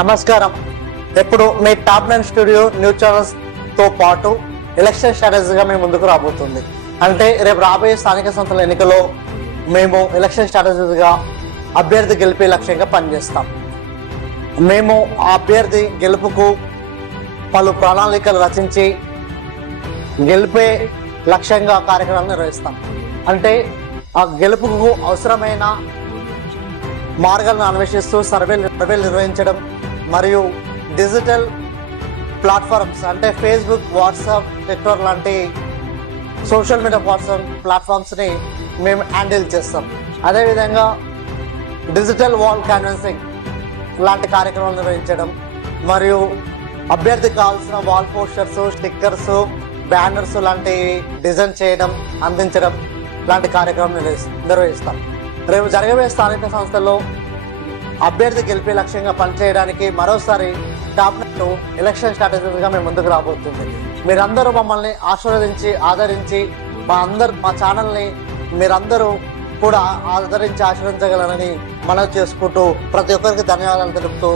నమస్కారం. ఇప్పుడు మీ టాప్ నైన్ స్టూడియో న్యూస్ ఛానల్స్తో పాటు ఎలక్షన్ స్ట్రాటజీగా మేము ముందుకు రాబోతుంది. అంటే రేపు రాబోయే స్థానిక సంస్థల ఎన్నికలో మేము ఎలక్షన్ స్ట్రాటజీగా అభ్యర్థి గెలిపే లక్ష్యంగా పనిచేస్తాం. మేము ఆ అభ్యర్థి గెలుపుకు పలు ప్రణాళికలు రచించి గెలిపే లక్ష్యంగా కార్యక్రమాలు నిర్వహిస్తాం. అంటే ఆ గెలుపుకు అవసరమైన మార్గాలను అన్వేషిస్తూ సర్వేలు సర్వేలు నిర్వహించడం మరియు డిజిటల్ ప్లాట్ఫామ్స్ అంటే ఫేస్బుక్ వాట్సాప్ ట్విట్టర్ లాంటి సోషల్ మీడియా వాట్సాప్ ప్లాట్ఫామ్స్ని మేము హ్యాండిల్ చేస్తాం. అదేవిధంగా డిజిటల్ వాల్ కాన్వెన్సింగ్ లాంటి కార్యక్రమాలు నిర్వహించడం మరియు అభ్యర్థికి కావాల్సిన వాల్ పోస్టర్స్ స్టిక్కర్స్ బ్యానర్స్ లాంటి డిజైన్ చేయడం అందించడం లాంటి కార్యక్రమం నిర్వహిస్తాం. రేపు జరగబోయే స్థానిక సంస్థల్లో అభ్యర్థి గెలిపే లక్ష్యంగా పనిచేయడానికి మరోసారి టాప్ నెట్ ఎలక్షన్ స్ట్రాటజీగా మేము ముందుకు రాబోతుంది. మీరందరూ మమ్మల్ని ఆశీర్వదించి ఆదరించి మా అందరు మా ఛానల్ని మీరందరూ కూడా ఆదరించి ఆశీర్వదించగలరని మనవి చేసుకుంటూ ప్రతి ఒక్కరికి ధన్యవాదాలు తెలుపుతూ